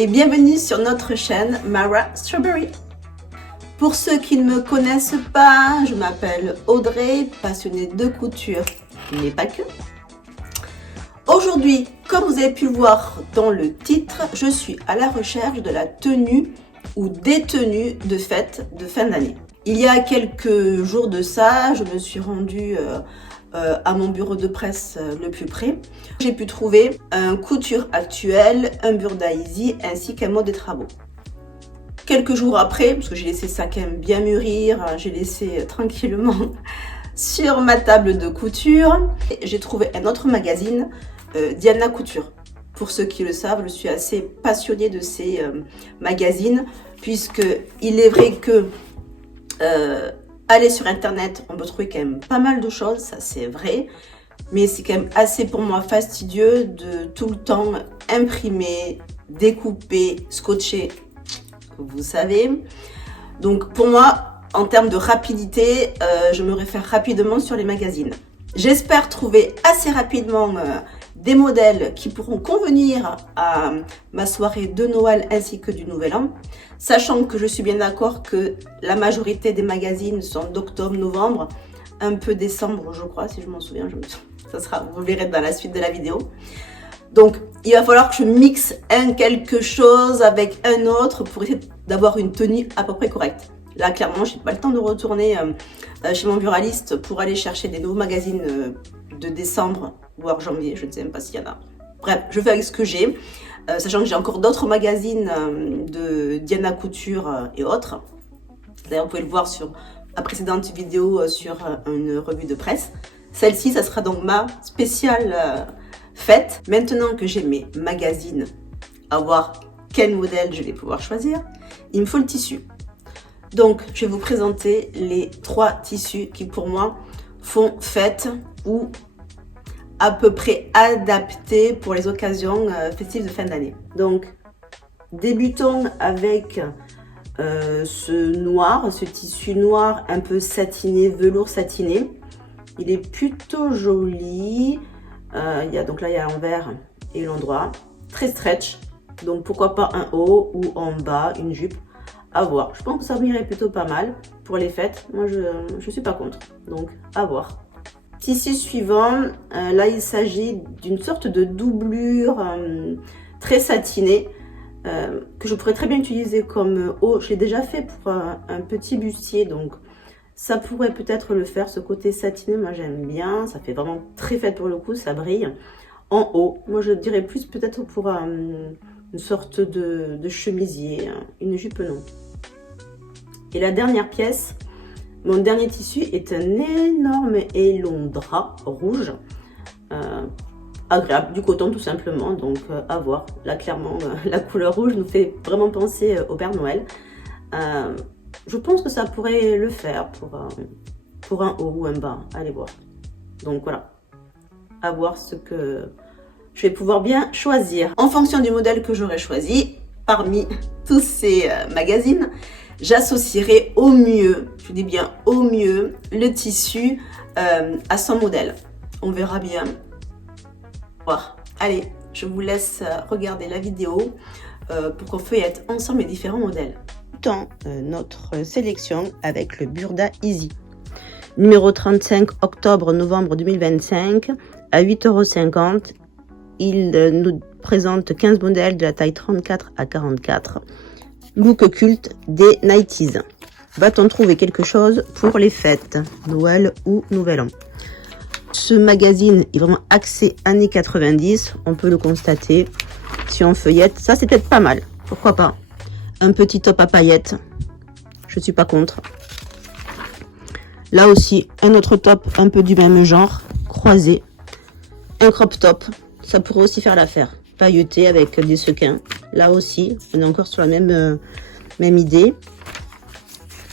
et bienvenue sur notre chaîne Mara Strawberry. Pour ceux qui ne me connaissent pas, je m'appelle Audrey, passionnée de couture, mais pas que. Aujourd'hui, comme vous avez pu le voir dans le titre, je suis à la recherche de la tenue ou des tenues de fête de fin d'année. Il y a quelques jours de ça, je me suis rendue à mon bureau de presse le plus près. J'ai pu trouver un couture actuelle, un Burda Easy ainsi qu'un mode des travaux. Quelques jours après, parce que j'ai laissé ça quand même bien mûrir, j'ai laissé tranquillement sur ma table de couture, j'ai trouvé un autre magazine, Diana Couture. Pour ceux qui le savent, je suis assez passionnée de ces magazines, puisque il est vrai que aller sur internet, on peut trouver quand même pas mal de choses, ça c'est vrai, mais c'est quand même assez pour moi fastidieux de tout le temps imprimer, découper, scotcher, vous savez. Donc pour moi, en termes de rapidité, je me réfère rapidement sur les magazines. J'espère trouver assez rapidement des modèles qui pourront convenir à ma soirée de Noël ainsi que du Nouvel An, sachant que je suis bien d'accord que la majorité des magazines sont d'octobre, novembre, un peu décembre je crois, si je m'en souviens, ça sera, vous verrez dans la suite de la vidéo. Donc il va falloir que je mixe quelque chose avec un autre pour essayer d'avoir une tenue à peu près correcte. Là clairement, je n'ai pas le temps de retourner chez mon buraliste pour aller chercher des nouveaux magazines de décembre, voire janvier, je ne sais même pas s'il y en a. Bref, je fais avec ce que j'ai, sachant que j'ai encore d'autres magazines de Diana Couture et autres. D'ailleurs, vous pouvez le voir sur ma précédente vidéo sur une revue de presse. Celle-ci, ça sera donc ma spéciale fête. Maintenant que j'ai mes magazines, à voir quel modèle je vais pouvoir choisir, il me faut le tissu. Donc, je vais vous présenter les 3 tissus qui, pour moi, font fête ou à peu près adaptés pour les occasions festives de fin d'année. Donc, débutons avec ce noir, ce tissu noir un peu satiné, velours satiné. Il est plutôt joli. Donc là, il y a l'envers et l'endroit. Très stretch. Donc, pourquoi pas un haut ou en bas, une jupe. À voir. Je pense que ça m'irait plutôt pas mal pour les fêtes. Moi, je suis pas contre. Donc, à voir. Tissu suivant. Là, il s'agit d'une sorte de doublure très satinée que je pourrais très bien utiliser comme haut. Je l'ai déjà fait pour un petit bustier. Donc, ça pourrait peut-être le faire. Ce côté satiné, moi, j'aime bien. Ça fait vraiment très fête pour le coup. Ça brille. En haut. Moi, je dirais plus peut-être pour une sorte de chemisier. Une jupe, non. Et la dernière pièce, mon dernier tissu est un énorme et long drap rouge, agréable, du coton tout simplement, donc à voir. Là clairement, la couleur rouge nous fait vraiment penser au Père Noël. Je pense que ça pourrait le faire pour un haut ou un bas, allez voir. Donc voilà, à voir ce que je vais pouvoir bien choisir. En fonction du modèle que j'aurai choisi, parmi tous ces magazines, j'associerai au mieux, je dis bien au mieux, le tissu à son modèle. On verra bien. Voilà. Allez, je vous laisse regarder la vidéo pour qu'on feuillette ensemble les différents modèles. Dans notre sélection avec le Burda Easy. Numéro 35, octobre-novembre 2025, à 8,50 €. Il nous présente 15 modèles de la taille 34 à 44. Look culte des 90s. Va-t-on trouver quelque chose pour les fêtes, Noël ou Nouvel An? Ce magazine est vraiment axé années 90, on peut le constater. Si on feuillette, ça c'est peut-être pas mal, pourquoi pas. Un petit top à paillettes, je suis pas contre. Là aussi, un autre top un peu du même genre, croisé. Un crop top, ça pourrait aussi faire l'affaire. Pailleté avec des sequins. Là aussi, on est encore sur la même idée.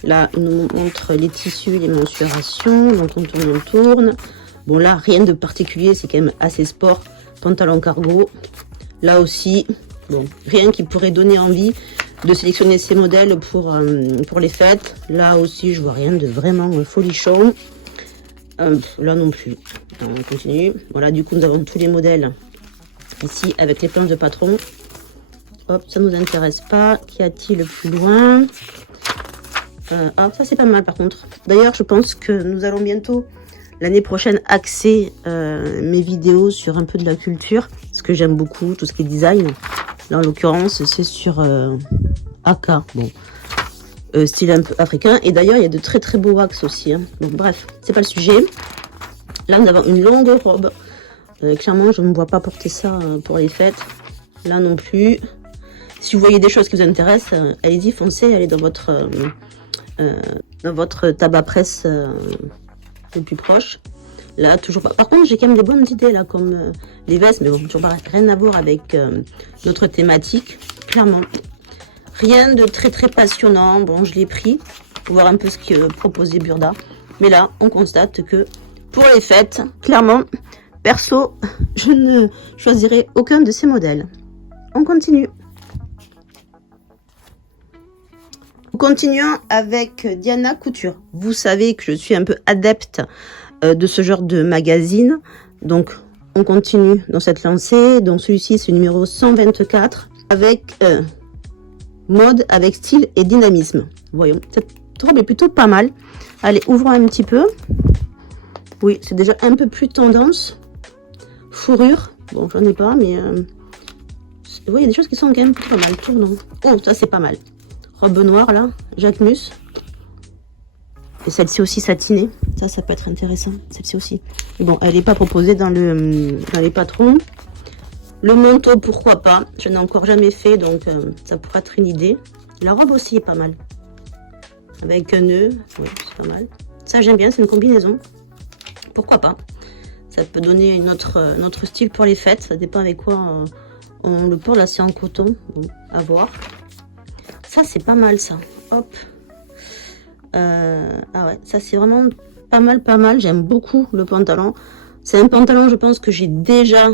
Là, il nous montre les tissus, les mensurations. Donc, on tourne. Bon, là, rien de particulier. C'est quand même assez sport. Pantalon cargo. Là aussi, bon, rien qui pourrait donner envie de sélectionner ces modèles pour les fêtes. Là aussi, je vois rien de vraiment folichon. Là non plus. On continue. Voilà, du coup, nous avons tous les modèles ici avec les planches de patron. Hop, ça nous intéresse pas. Qu'y a-t-il plus loin? Ah, ça c'est pas mal par contre. D'ailleurs, je pense que nous allons bientôt, l'année prochaine, axer mes vidéos sur un peu de la culture. Ce que j'aime beaucoup, tout ce qui est design. Là, en l'occurrence, c'est sur AK. Bon. Style un peu africain. Et d'ailleurs, il y a de très très beaux wax aussi. Hein. Donc bref, c'est pas le sujet. Là, nous avons une longue robe. Clairement, je ne me vois pas porter ça pour les fêtes. Là non plus. Si vous voyez des choses qui vous intéressent, allez-y, foncez, allez dans votre tabac presse le plus proche. Là, toujours pas. Par contre, j'ai quand même des bonnes idées là, comme les vestes, mais bon, toujours pas, rien à voir avec notre thématique, clairement. Rien de très très passionnant. Bon, je l'ai pris pour voir un peu ce que proposait Burda. Mais là, on constate que pour les fêtes, clairement, perso, je ne choisirai aucun de ces modèles. On continue. Nous continuons avec Diana Couture. Vous savez que je suis un peu adepte de ce genre de magazine. Donc, on continue dans cette lancée. Donc, celui-ci, c'est le numéro 124 avec mode avec style et dynamisme. Voyons, cette robe est plutôt pas mal. Allez, ouvrons un petit peu. Oui, c'est déjà un peu plus tendance. Fourrure. Bon, j'en ai pas, mais... vous voyez, il y a des choses qui sont quand même plutôt pas mal. Tournons. Oh, ça, c'est pas mal. Robe noire, là. Jacquemus. Et celle-ci aussi satinée. Ça peut être intéressant. Celle-ci aussi. Mais bon, elle n'est pas proposée dans les patrons. Le manteau, pourquoi pas. Je n'ai encore jamais fait, donc ça pourrait être une idée. La robe aussi est pas mal. Avec un nœud. Oui, c'est pas mal. Ça, j'aime bien. C'est une combinaison. Pourquoi pas. Ça peut donner notre style pour les fêtes. Ça dépend avec quoi on le porte. Là, c'est en coton. Bon, à voir. Ça, c'est pas mal, ça. Hop. Ah ouais, ça, c'est vraiment pas mal. J'aime beaucoup le pantalon. C'est un pantalon, je pense, que j'ai déjà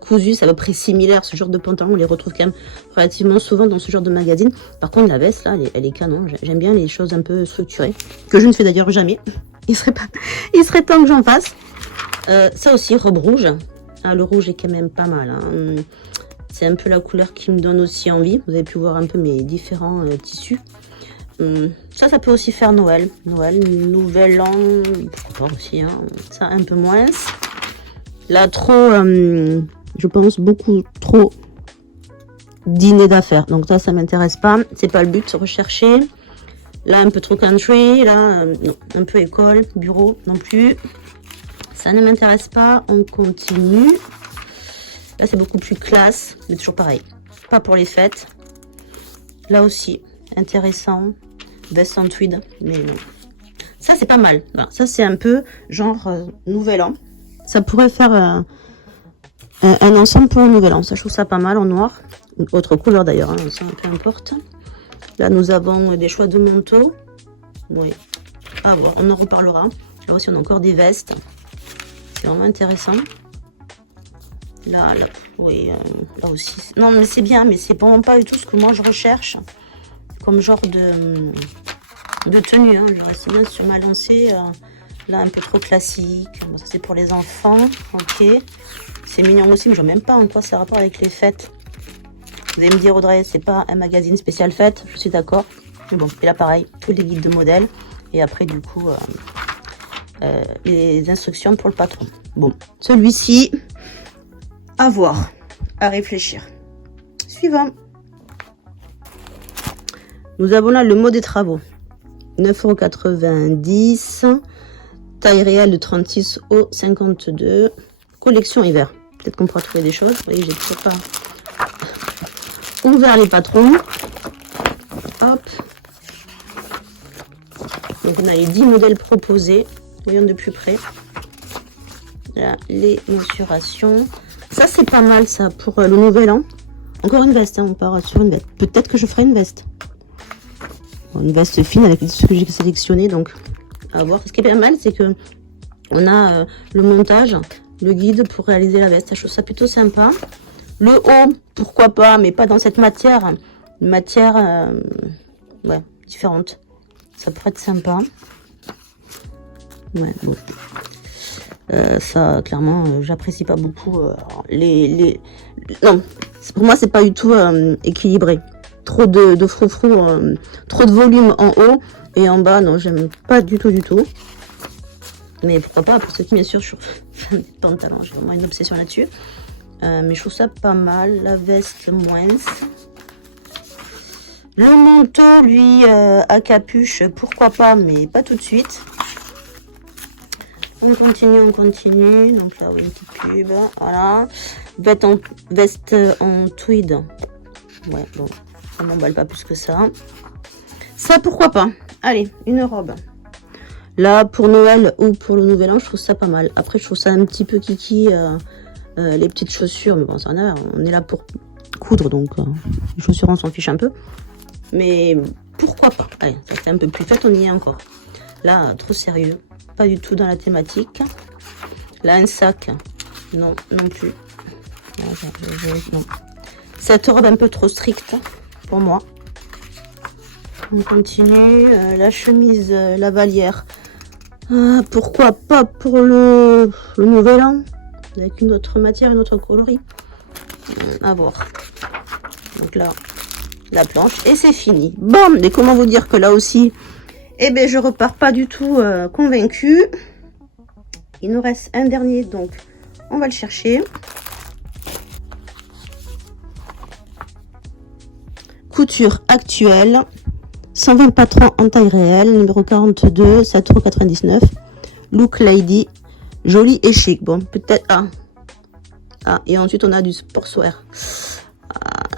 cousu. C'est à peu près similaire. Ce genre de pantalon, on les retrouve quand même relativement souvent dans ce genre de magazine. Par contre, la veste, là, elle est canon. J'aime bien les choses un peu structurées. Que je ne fais d'ailleurs jamais. Il serait temps que j'en fasse. Ça aussi, robe rouge. Ah, le rouge est quand même pas mal. Hein. C'est un peu la couleur qui me donne aussi envie. Vous avez pu voir un peu mes différents tissus. Ça peut aussi faire Noël. Noël, Nouvel An. Bon, aussi, hein. Ça, un peu moins. Là, trop, je pense, beaucoup trop dîner d'affaires. Donc ça m'intéresse pas. C'est pas le but, rechercher. Là, un peu trop country. Là, non, un peu école, bureau, non plus. Ça ne m'intéresse pas. On continue. Là, c'est beaucoup plus classe, mais toujours pareil. Pas pour les fêtes. Là aussi, intéressant. Veste en tweed, mais non. Ça, c'est pas mal. Voilà. Ça, c'est un peu genre Nouvel An. Ça pourrait faire un ensemble pour un Nouvel An. Ça, je trouve ça pas mal en noir. Autre couleur d'ailleurs, hein, ça, peu importe. Là, nous avons des choix de manteaux. Oui. Ah bon, on en reparlera. Là aussi, on a encore des vestes. C'est vraiment intéressant. Là, oui, là aussi. Non, mais c'est bien, mais c'est vraiment pas du tout ce que moi je recherche comme genre de tenue. Hein. Je reste bien sur ma lancée. Là, un peu trop classique. Bon, ça, c'est pour les enfants. Ok. C'est mignon aussi, mais je vois même pas en quoi ça a rapport avec les fêtes. Vous allez me dire, Audrey, c'est pas un magazine spécial fête. Je suis d'accord. Mais bon, et là, pareil, tous les guides de modèles. Et après, du coup, les instructions pour le patron. Bon, celui-ci, à voir, à réfléchir. Suivant. Nous avons là le mot des travaux. 9,90 €. Taille réelle de 36 au 52. Collection hiver. Peut-être qu'on pourra trouver des choses. Vous voyez, j'ai toujours pas ouvert les patrons. Hop. Donc on a les 10 modèles proposés. Voyons de plus près. Là, les mensurations. Ça, c'est pas mal, ça, pour le nouvel an. Encore une veste, hein, on part sur une veste. Peut-être que je ferai une veste. Bon, une veste fine avec ce que j'ai sélectionné, donc à voir. Ce qui est pas mal, c'est que on a le montage, le guide pour réaliser la veste. Je trouve ça plutôt sympa. Le haut, pourquoi pas, mais pas dans cette matière. Une matière ouais, différente. Ça pourrait être sympa. Ouais, bon. Ça, clairement, j'apprécie pas beaucoup. Non, pour moi, c'est pas du tout équilibré. Trop de froufrou, trop de volume en haut et en bas, non, j'aime pas du tout, du tout. Mais pourquoi pas, pour ceux qui, bien sûr, je suis fan de pantalons, j'ai vraiment une obsession là-dessus. Mais je trouve ça pas mal. La veste, moins. Le manteau, lui, à capuche, pourquoi pas, mais pas tout de suite. On continue. Donc là, oui, une petite pub. Voilà. Veste en tweed. Ouais, bon, ça m'emballe pas plus que ça. Ça, pourquoi pas. Allez, une robe. Là, pour Noël ou pour le Nouvel An, je trouve ça pas mal. Après, je trouve ça un petit peu kiki, les petites chaussures. Mais bon, ça en a, on est là pour coudre, donc les chaussures, on s'en fiche un peu. Mais pourquoi pas. Allez, ça fait un peu plus fête, on y est encore. Là, trop sérieux. Pas du tout dans la thématique. Là, un sac. Non, non plus. Non. Cette robe un peu trop stricte pour moi. On continue. La chemise lavalière. Pourquoi pas pour le Nouvel An. Avec une autre matière, une autre coloris. À voir. Donc là, la planche. Et c'est fini. Bon, mais comment vous dire que là aussi... Eh bien, je repars pas du tout convaincue. Il nous reste un dernier, donc on va le chercher. Couture actuelle. 120 patrons en taille réelle. Numéro 42, 7,99 €. Look Lady. Joli et chic. Bon, peut-être... Ah, et ensuite on a du sportswear.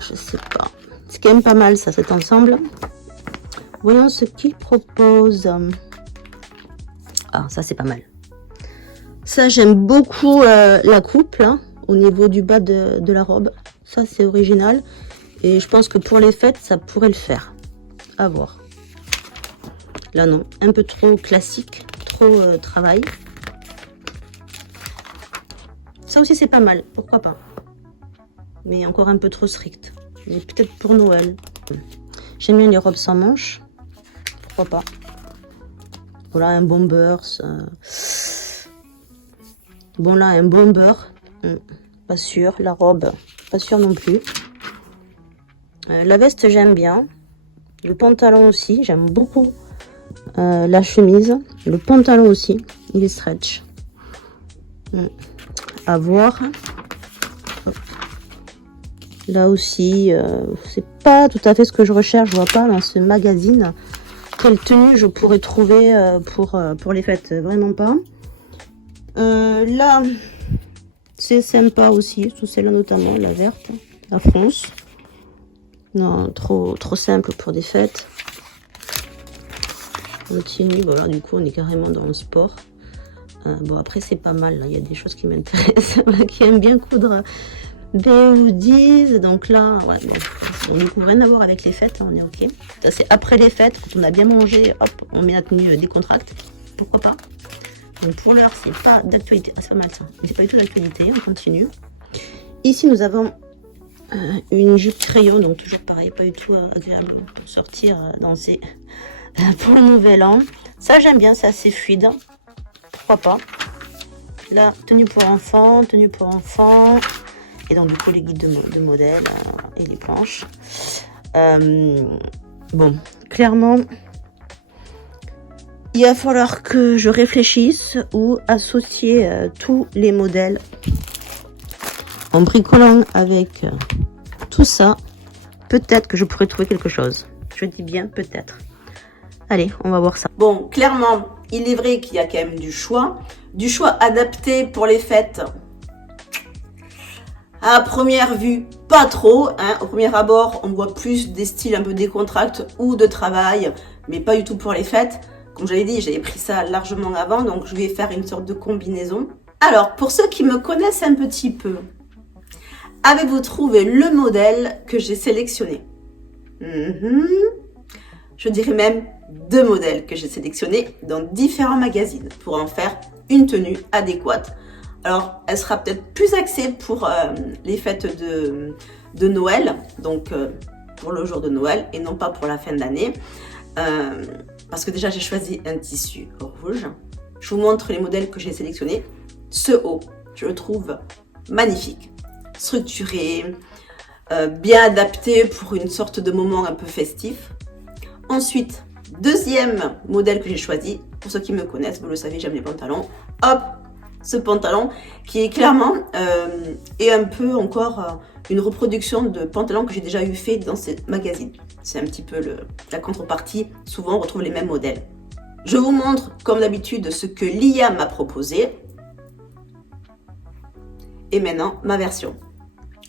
Je sais pas. C'est quand même pas mal ça, cet ensemble. Voyons ce qu'il propose. Ça c'est pas mal. Ça j'aime beaucoup la coupe là, au niveau du bas de la robe. Ça c'est original. Et je pense que pour les fêtes ça pourrait le faire. À voir. Là non, un peu trop classique, trop travail. Ça aussi c'est pas mal, pourquoi pas. Mais encore un peu trop strict. Mais peut-être pour Noël. J'aime bien les robes sans manches. Pourquoi pas. Voilà, un bomber. Bon là, un bomber. Pas sûr. La robe, pas sûr non plus. La veste, j'aime bien. Le pantalon aussi, j'aime beaucoup. La chemise. Le pantalon aussi, il est stretch. À voir. Là aussi, c'est pas tout à fait ce que je recherche. Je vois pas dans ce magazine quelle tenue je pourrais trouver pour les fêtes. Vraiment pas. Là, c'est sympa aussi. Tout celle-là notamment, la verte, la France. Non, trop simple pour des fêtes. On continue. Voilà, du coup, on est carrément dans le sport. Bon, après, c'est pas mal. Là. Il y a des choses qui m'intéressent. Qui aiment bien coudre B10. Donc là, ouais, bon, on ne couvre rien à voir avec les fêtes. On est OK. Ça, c'est après les fêtes. Quand on a bien mangé, hop, on met la tenue décontracte. Pourquoi pas. Donc pour l'heure, c'est pas d'actualité. C'est pas mal ça. Mais c'est pas du tout d'actualité. On continue. Ici, nous avons une jupe crayon. Donc toujours pareil, pas du tout agréable pour sortir, danser pour le Nouvel An. Ça, j'aime bien. C'est assez fluide. Pourquoi pas. Là, tenue pour enfants, et donc du coup les guides de modèles et les planches. Bon, clairement, il va falloir que je réfléchisse ou associer tous les modèles en bricolant avec tout ça. Peut-être que je pourrais trouver quelque chose. Je dis bien peut-être. Allez, on va voir ça. Bon, clairement, il est vrai qu'il y a quand même du choix adapté pour les fêtes. À première vue, pas trop. Au premier abord, on voit plus des styles un peu décontracts ou de travail, mais pas du tout pour les fêtes. Comme j'avais dit, j'avais pris ça largement avant, donc je vais faire une sorte de combinaison. Alors, pour ceux qui me connaissent un petit peu, avez-vous trouvé le modèle que j'ai sélectionné? Je dirais même 2 modèles que j'ai sélectionnés dans différents magazines pour en faire une tenue adéquate. Alors, elle sera peut-être plus axée pour les fêtes de Noël, donc pour le jour de Noël et non pas pour la fin d'année. Parce que déjà, j'ai choisi un tissu rouge. Je vous montre les modèles que j'ai sélectionnés. ce haut, je le trouve magnifique, structuré, bien adapté pour une sorte de moment un peu festif. Ensuite, deuxième modèle que j'ai choisi, pour ceux qui me connaissent, vous le savez, j'aime les pantalons. Hop, ce pantalon qui est clairement et un peu encore une reproduction de pantalons que j'ai déjà eu fait dans ces magazines. C'est un petit peu la contrepartie, souvent on retrouve les mêmes modèles. Je vous montre comme d'habitude ce que Lia m'a proposé. Et maintenant, ma version.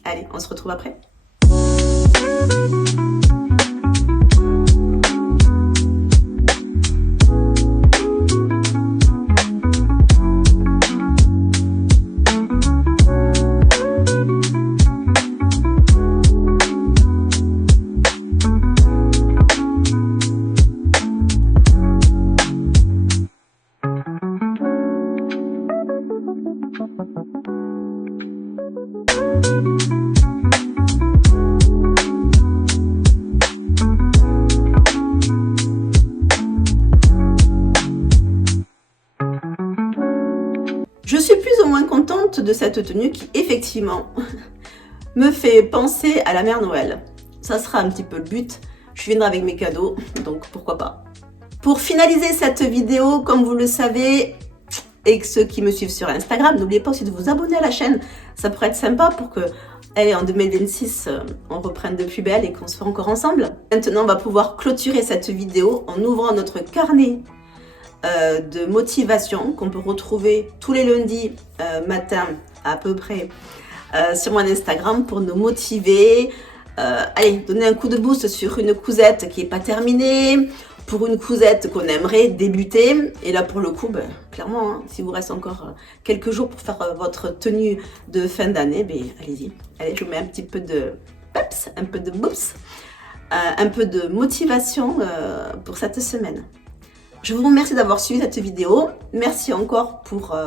Allez, on se retrouve après. Je suis plus ou moins contente de cette tenue qui, effectivement, me fait penser à la mère Noël. Ça sera un petit peu le but. Je viendrai avec mes cadeaux, donc pourquoi pas. Pour finaliser cette vidéo, comme vous le savez, et que ceux qui me suivent sur Instagram, n'oubliez pas aussi de vous abonner à la chaîne. Ça pourrait être sympa pour que, allez, en 2026, on reprenne de plus belle et qu'on soit encore ensemble. Maintenant, on va pouvoir clôturer cette vidéo en ouvrant notre carnet de motivation qu'on peut retrouver tous les lundis matin à peu près sur mon Instagram pour nous motiver. Allez, donner un coup de boost sur une cousette qui n'est pas terminée, pour une cousette qu'on aimerait débuter. Et là, pour le coup, clairement, hein, si vous reste encore quelques jours pour faire votre tenue de fin d'année, allez-y. Allez, je vous mets un petit peu de peps, un peu de boops, un peu de motivation pour cette semaine. Je vous remercie d'avoir suivi cette vidéo. Merci encore pour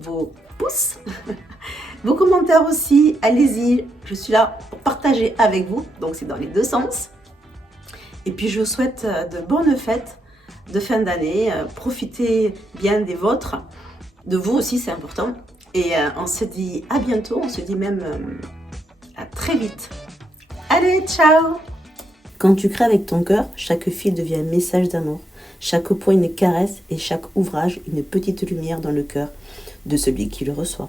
vos pouces, vos commentaires aussi. Allez-y, je suis là pour partager avec vous. Donc c'est dans les deux sens. Et puis je vous souhaite de bonnes fêtes de fin d'année. Profitez bien des vôtres. De vous aussi, c'est important. Et on se dit à bientôt. On se dit même à très vite. Allez, ciao! Quand tu crées avec ton cœur, chaque fil devient un message d'amour. Chaque point une caresse et chaque ouvrage une petite lumière dans le cœur de celui qui le reçoit.